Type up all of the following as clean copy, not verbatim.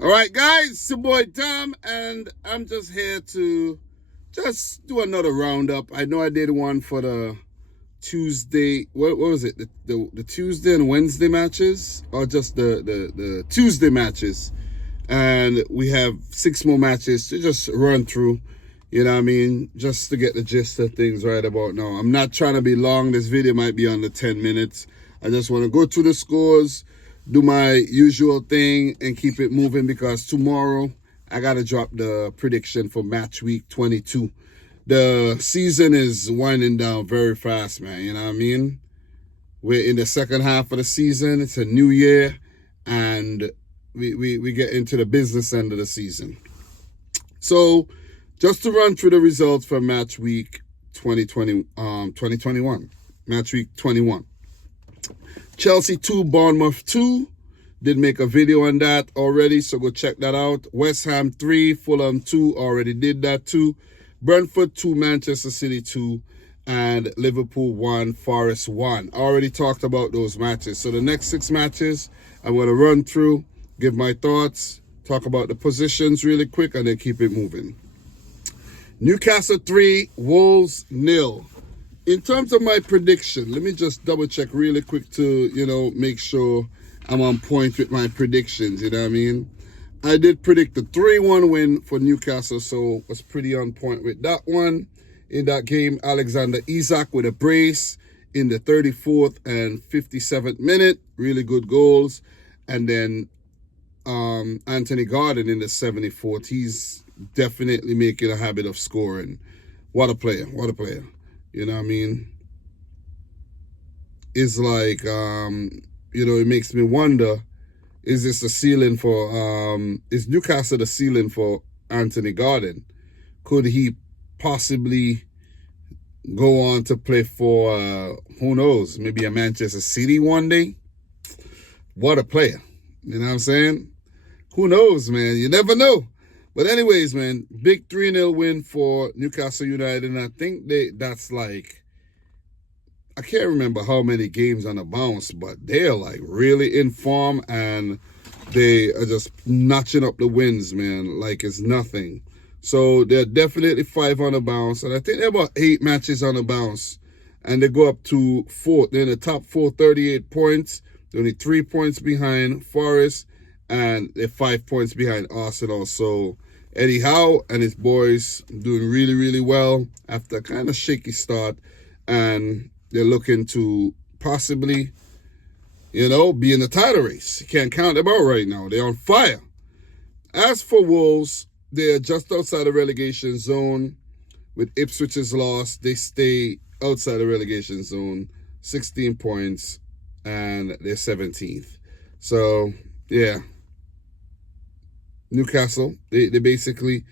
All right, guys, it's your boy Tom, and I'm just here to just do another roundup. I know I did one for the Tuesday. What was it? The Tuesday and Wednesday matches, or just the Tuesday matches? And we have 6 more matches to just run through. You know what I mean? Just to get the gist of things right about now. I'm not trying to be long. This video might be under 10 minutes. I just want to go through the scores, do my usual thing, and keep it moving because tomorrow I got to drop the prediction for match week 22. The season is winding down very fast, man. You know what I mean? We're in the second half of the season. It's a new year, and we get into the business end of the season. So just to run through the results for match week 2021, match week 21. Chelsea 2, Bournemouth 2. Did make a video on that already, so go check that out. West Ham 3, Fulham 2. Already did that too. Brentford 2, Manchester City 2. And Liverpool 1, Forest 1. Already talked about those matches. So the next 6 matches, I'm going to run through, give my thoughts, talk about the positions really quick, and then keep it moving. Newcastle 3, Wolves 0. In terms of my prediction, let me just double check really quick to, make sure I'm on point with my predictions, you know what I mean? I did predict a 3-1 win for Newcastle, so was pretty on point with that one. In that game, Alexander Isak with a brace in the 34th and 57th minute. Really good goals. And then Anthony Gordon in the 74th. He's definitely making a habit of scoring. What a player. What a player. You know what I mean? It's like, it makes me wonder, is this the ceiling for, is Newcastle the ceiling for Anthony Gordon? Could he possibly go on to play for, who knows, maybe a Manchester City one day? What a player. You know what I'm saying? Who knows, man? You never know. But anyways, man, big 3-0 win for Newcastle United. And I think that's like, I can't remember how many games on the bounce, but they're like really in form and they are just notching up the wins, man, like it's nothing. So they're definitely 5 on the bounce. And I think they're about 8 matches on the bounce. And they go up to 4th. They're in the top 4, 38 points. They're only 3 points behind Forest. And they're 5 points behind Arsenal. So Eddie Howe and his boys doing really, really well after a kind of shaky start. And they're looking to possibly, be in the title race. You can't count them out right now. They're on fire. As for Wolves, they're just outside the relegation zone. With Ipswich's loss, they stay outside the relegation zone. 16 points, and they're 17th. So, yeah. Newcastle, they basically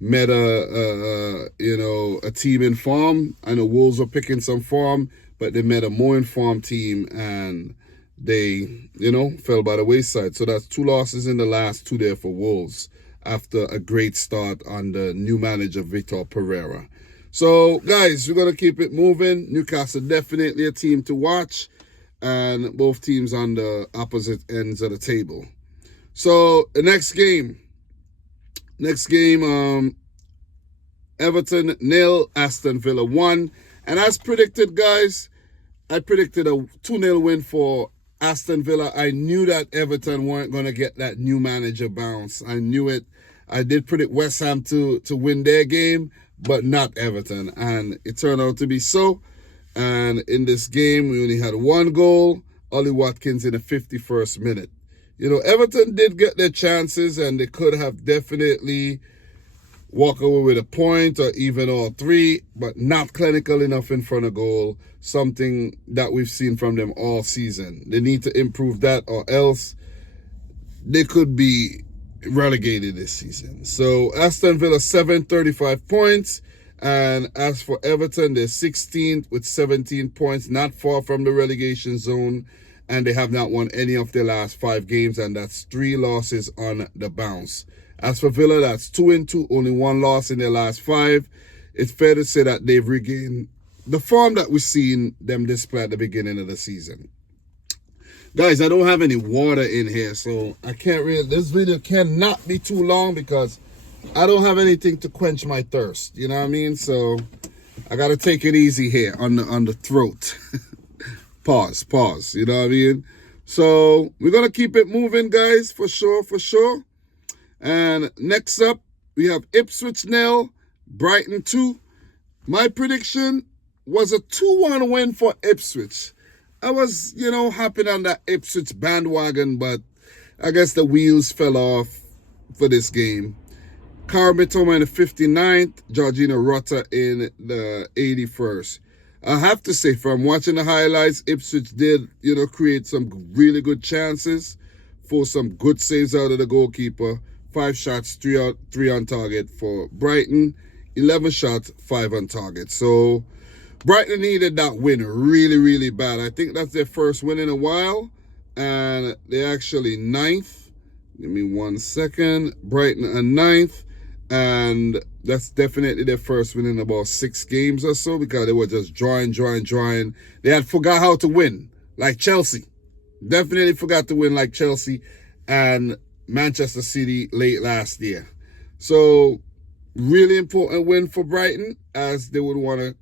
met a team in form. I know Wolves were picking some form, but they met a more informed team and they, fell by the wayside. So that's 2 losses in the last 2 there for Wolves after a great start on the new manager, Vitor Pereira. So, guys, we're going to keep it moving. Newcastle definitely a team to watch, and both teams on the opposite ends of the table. So, the next game, Everton 0, Aston Villa 1. And as predicted, guys, I predicted a 2-0 win for Aston Villa. I knew that Everton weren't going to get that new manager bounce. I knew it. I did predict West Ham to win their game, but not Everton. And it turned out to be so. And in this game, we only had 1 goal. Ollie Watkins in the 51st minute. Everton did get their chances, and they could have definitely walked away with a point or even all 3, but not clinical enough in front of goal, something that we've seen from them all season. They need to improve that, or else they could be relegated this season. So Aston Villa 35 points, and as for Everton, they're 16th with 17 points, not far from the relegation zone. And they have not won any of their last 5 games, and that's 3 losses on the bounce. As for Villa, that's 2-2, only 1 loss in their last 5. It's fair to say that they've regained the form that we've seen them display at the beginning of the season. Guys, I don't have any water in here, so I can't really, this video cannot be too long because I don't have anything to quench my thirst. You know what I mean? So I gotta take it easy here on the throat. Pause. You know what I mean? So we're gonna keep it moving, guys, for sure. And next up, we have Ipswich 0, Brighton 2. My prediction was a 2-1 win for Ipswich. I was, hopping on that Ipswich bandwagon, but I guess the wheels fell off for this game. Carl Mitoma in the 59th, Georgina Rutter in the 81st. I have to say, from watching the highlights, Ipswich did, create some really good chances for some good saves out of the goalkeeper. 5 shots, 3 on target for Brighton. 11 shots, 5 on target. So Brighton needed that win really, really bad. I think that's their first win in a while. And they're actually 9th. Give me 1 second. Brighton are 9th. And that's definitely their first win in about 6 games or so, because they were just drawing. They had forgot how to win, like Chelsea. Definitely forgot to win like Chelsea and Manchester City late last year. So really important win for Brighton, as they would want to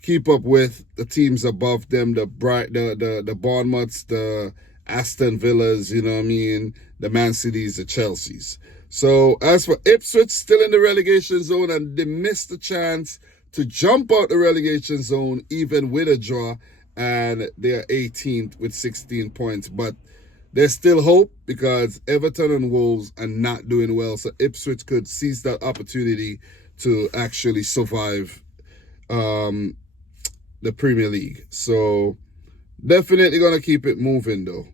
keep up with the teams above them, the Bournemouths, the Aston Villas, the Man Cities, the Chelseas. So as for Ipswich, still in the relegation zone, and they missed the chance to jump out the relegation zone even with a draw, and they're 18th with 16 points. But there's still hope, because Everton and Wolves are not doing well, so Ipswich could seize that opportunity to actually survive the Premier League. So definitely going to keep it moving, though.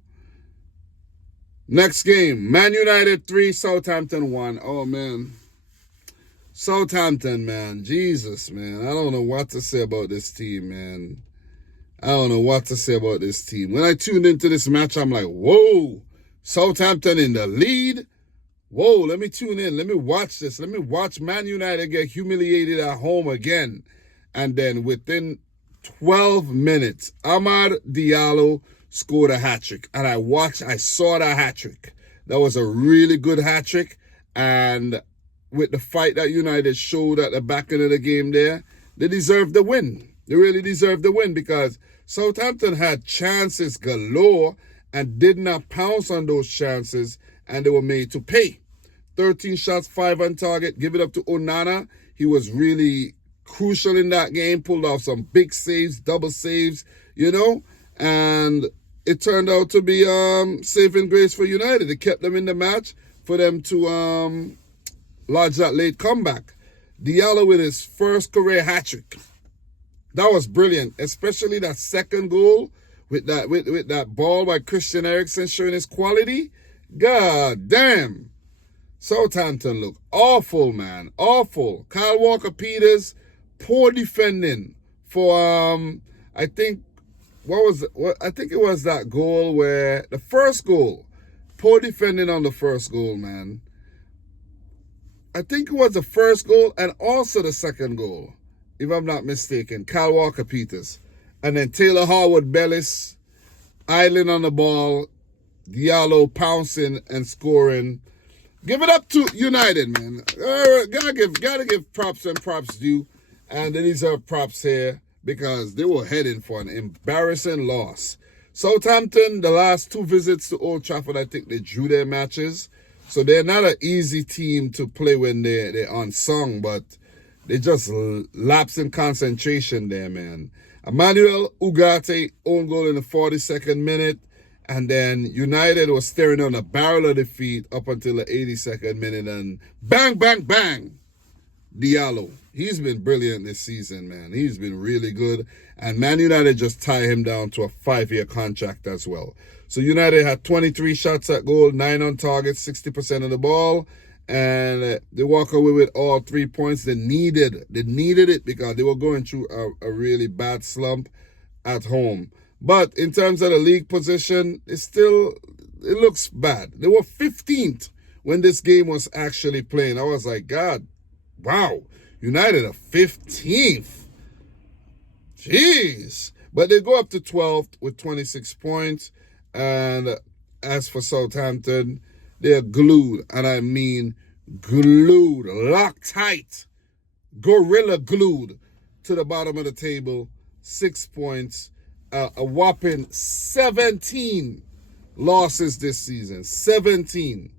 Next game, Man United 3, Southampton 1. Oh, man. Southampton, man. Jesus, man. I don't know what to say about this team, man. When I tuned into this match, I'm like, whoa, Southampton in the lead? Whoa, let me tune in. Let me watch this. Let me watch Man United get humiliated at home again. And then within 12 minutes, Amad Diallo scored a hat-trick. And I saw that hat-trick. That was a really good hat-trick. And with the fight that United showed at the back end of the game there, they deserved the win. They really deserved the win, because Southampton had chances galore and did not pounce on those chances, and they were made to pay. 13 shots, 5 on target. Give it up to Onana. He was really crucial in that game, pulled off some big saves, double saves, and it turned out to be saving grace for United. It kept them in the match for them to lodge that late comeback. Diallo with his first career hat-trick. That was brilliant, especially that second goal with that ball by Christian Eriksen showing his quality. God damn. Southampton look awful, man. Awful. Kyle Walker-Peters, poor defending for I think it was that goal where the first goal. Poor defending on the first goal, man. I think it was the first goal and also the second goal, if I'm not mistaken. Kyle Walker-Peters. And then Taylor Harwood-Bellis idling on the ball. Diallo pouncing and scoring. Give it up to United, man. Gotta give props and props due. And they deserve props here, because they were heading for an embarrassing loss. Southampton, the last 2 visits to Old Trafford, I think they drew their matches. So they're not an easy team to play when they're unsung, but they just lapse in concentration there, man. Emmanuel Ugarte, own goal in the 42nd minute. And then United was staring on a barrel of defeat up until the 82nd minute. And bang, bang, bang. Diallo. He's been brilliant this season, man. He's been really good. And Man United just tie him down to a 5-year contract as well. So United had 23 shots at goal, 9 on target, 60% of the ball. And they walk away with all 3 points. They needed it, because they were going through a really bad slump at home. But in terms of the league position, it looks bad. They were 15th when this game was actually playing. I was like, God, wow, United are 15th. Jeez. But they go up to 12th with 26 points. And as for Southampton, they're glued, and I mean glued, locked tight, gorilla glued to the bottom of the table. 6 points, a whopping 17 losses this season. 17.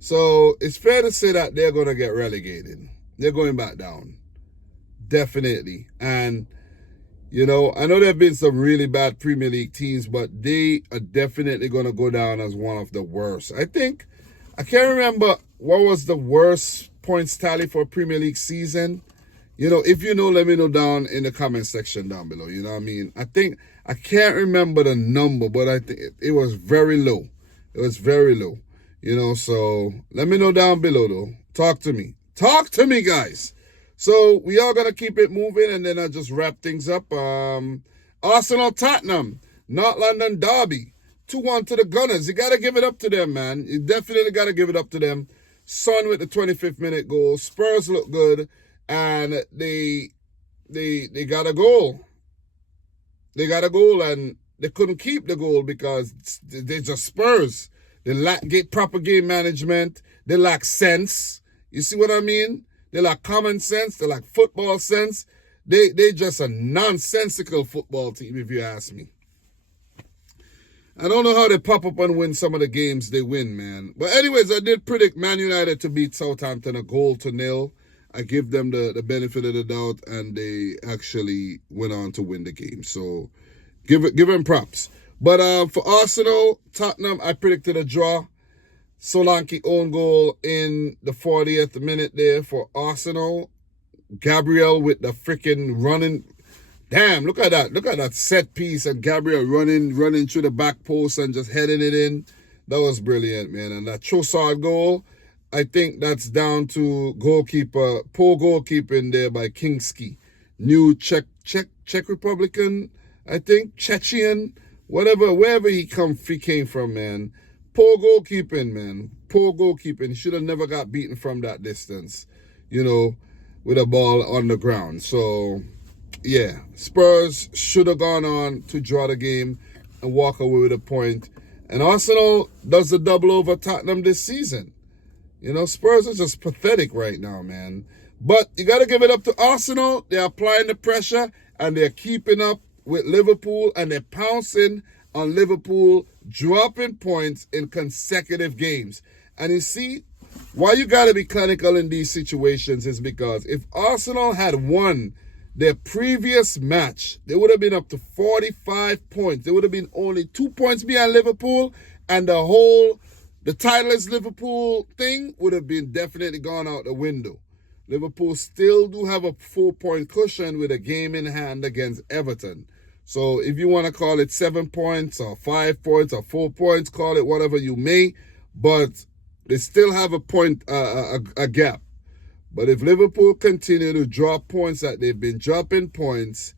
So it's fair to say that they're going to get relegated. They're going back down. Definitely. And, you know, I know there have been some really bad Premier League teams, but they are definitely going to go down as one of the worst. I can't remember what was the worst points tally for a Premier League season. You know, if you know, let me know down in the comment section down below. You know what I mean? I can't remember the number, but I think it was very low. It was very low. You know, so let me know down below, though. Talk to me. Talk to me, guys. So we are going to keep it moving, and then I'll just wrap things up. Arsenal-Tottenham, North London derby. 2-1 to the Gunners. You got to give it up to them, man. You definitely got to give it up to them. Son with the 25th minute goal. Spurs look good, and they got a goal. They got a goal, and they couldn't keep the goal because they're just Spurs. They lack proper game management. They lack sense. You see what I mean? They lack common sense. They lack football sense. They just a nonsensical football team, if you ask me. I don't know how they pop up and win some of the games they win, man. But anyways, I did predict Man United to beat Southampton 1-0. I give them the benefit of the doubt, and they actually went on to win the game. So give them props. But for Arsenal, Tottenham, I predicted a draw. Solanke own goal in the 40th minute there for Arsenal. Gabriel with the freaking running. Damn, look at that. Look at that set piece and Gabriel running through the back post and just heading it in. That was brilliant, man. And that Trossard goal, I think that's down to poor goalkeeping there by Kingsky. New Czech Republican, I think, Chechen. Wherever he came from, man. Poor goalkeeping, man. Poor goalkeeping. He should have never got beaten from that distance, you know, with a ball on the ground. So, yeah, Spurs should have gone on to draw the game and walk away with a point. And Arsenal does the double over Tottenham this season. You know, Spurs are just pathetic right now, man. But you got to give it up to Arsenal. They're applying the pressure, and they're keeping up with Liverpool, and they're pouncing on Liverpool, dropping points in consecutive games. And you see, why you got to be clinical in these situations is because if Arsenal had won their previous match, they would have been up to 45 points. They would have been only 2 points behind Liverpool, and the title is Liverpool thing would have been definitely gone out the window. Liverpool still do have a 4-point cushion with a game in hand against Everton. So if you want to call it 7 points or 5 points or 4 points, call it whatever you may, but they still have a point, a gap. But if Liverpool continue to drop points that they've been dropping points,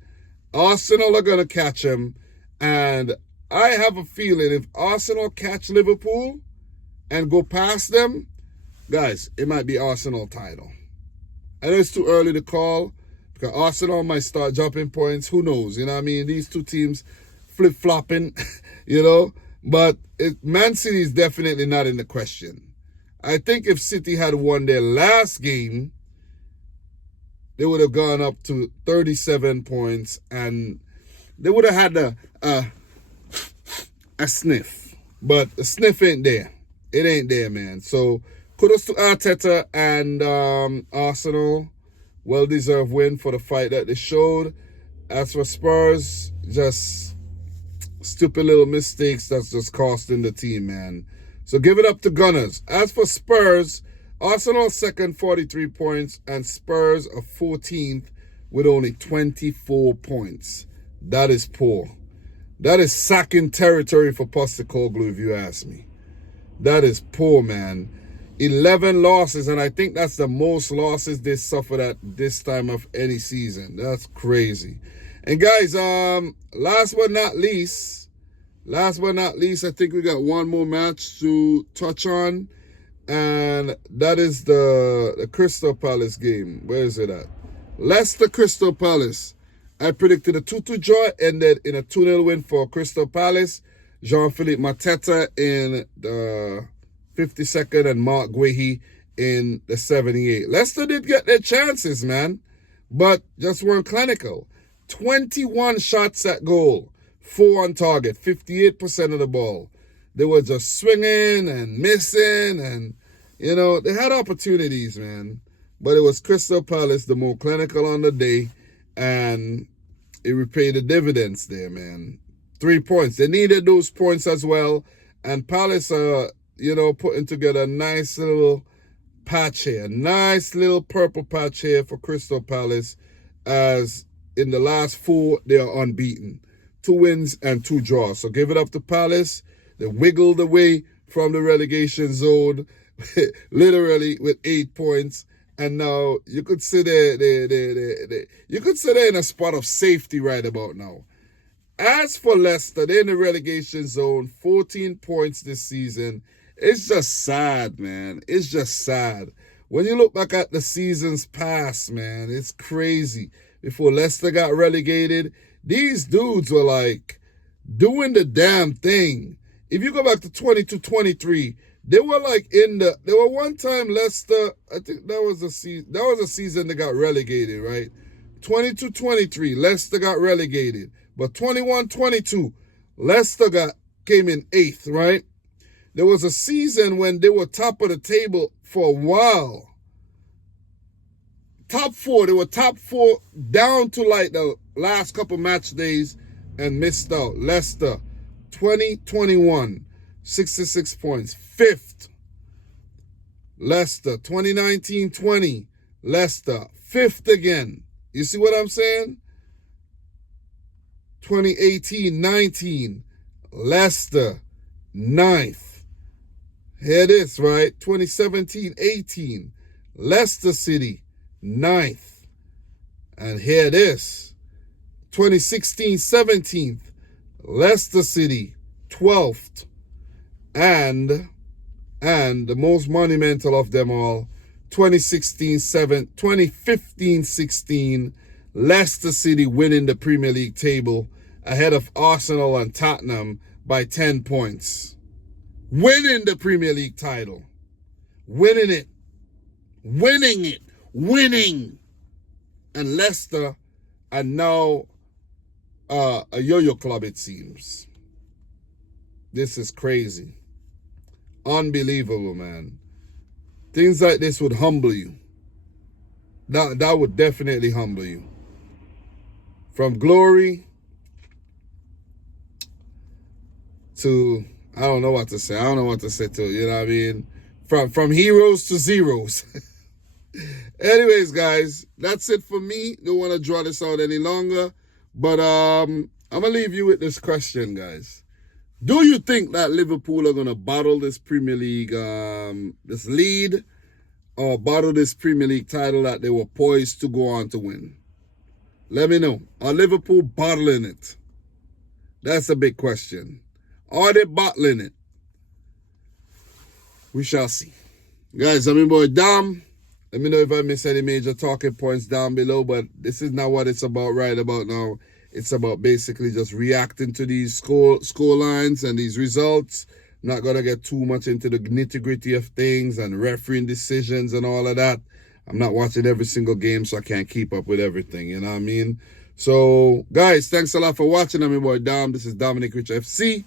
Arsenal are going to catch them. And I have a feeling if Arsenal catch Liverpool and go past them, guys, it might be Arsenal title. I know it's too early to call because Arsenal might start dropping points. Who knows? You know what I mean? These two teams flip-flopping, you know. But Man City is definitely not in the question. I think if City had won their last game, they would have gone up to 37 points and they would have had a sniff. But the sniff ain't there. It ain't there, man. So kudos to Arteta and Arsenal. Well-deserved win for the fight that they showed. As for Spurs, just stupid little mistakes that's just costing the team, man. So give it up to Gunners. As for Spurs, Arsenal second, 43 points, and Spurs are 14th with only 24 points. That is poor. That is sacking territory for Postecoglou, if you ask me. That is poor, man. 11 losses, and I think that's the most losses they suffered at this time of any season. That's crazy. And guys, last but not least, I think we got one more match to touch on, and that is the Crystal Palace game. Where is it at? Leicester Crystal Palace. I predicted a 2-2 draw, ended in a 2-0 win for Crystal Palace. Jean-Philippe Mateta in the 52nd and Mark Guehi in the 78th. Leicester did get their chances, man, but just weren't clinical. 21 shots at goal, 4 on target, 58% of the ball. They were just swinging and missing, and, you know, they had opportunities, man. But it was Crystal Palace, the more clinical on the day, and it repaid the dividends there, man. 3 points. They needed those points as well. And Palace are, you know, putting together a nice little patch here. Nice little purple patch here for Crystal Palace, as in the last 4, they are unbeaten. 2 wins and 2 draws. So give it up to Palace. They wiggled away from the relegation zone, literally with 8 points. And now you could sit there, you could sit there in a spot of safety right about now. As for Leicester, they're in the relegation zone, 14 points this season. It's just sad, man. It's just sad. When you look back at the seasons past, man, it's crazy. Before Leicester got relegated, these dudes were like doing the damn thing. If you go back to 22-23, they were like there were one time Leicester, I think that was a season they got relegated, right? 22-23, Leicester got relegated. But 21-22, Leicester came in 8th, right? There was a season when they were top of the table for a while. Top 4, they were top 4 down to like the last couple match days and missed out. Leicester, 2021, 66 points, 5th. Leicester, 2019-20, Leicester, 5th again. You see what I'm saying? 2018-19, Leicester, 9th. Here it is, right? 2017-18, Leicester City, 9th. And here it is. 2016-17, Leicester City, 12th. And the most monumental of them all, 2015-16, Leicester City winning the Premier League table ahead of Arsenal and Tottenham by 10 points. Winning the Premier League title. Winning it. And Leicester are now a yo-yo club, it seems. This is crazy. Unbelievable, man. Things like this would humble you. That would definitely humble you. From glory to, I don't know what to say. I don't know what to say to it, you know what I mean? From heroes to zeros. Anyways, guys, that's it for me. Don't want to draw this out any longer. But I'm going to leave you with this question, guys. Do you think that Liverpool are going to bottle this Premier League, this lead, or bottle this Premier League title that they were poised to go on to win? Let me know. Are Liverpool bottling it? That's a big question. Are they bottling it? We shall see. Guys, I'm your boy Dom. Let me know if I miss any major talking points down below, but this is not what it's about right about now. It's about basically just reacting to these score lines and these results. Not going to get too much into the nitty-gritty of things and refereeing decisions and all of that. I'm not watching every single game, so I can't keep up with everything, you know what I mean? So, guys, thanks a lot for watching. I'm your boy Dom. This is Dominic Rich FC.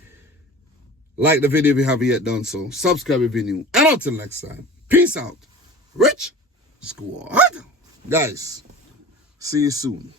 Like the video if you haven't yet done so. Subscribe if you're new. And until next time, peace out. Rich Squad. Guys, see you soon.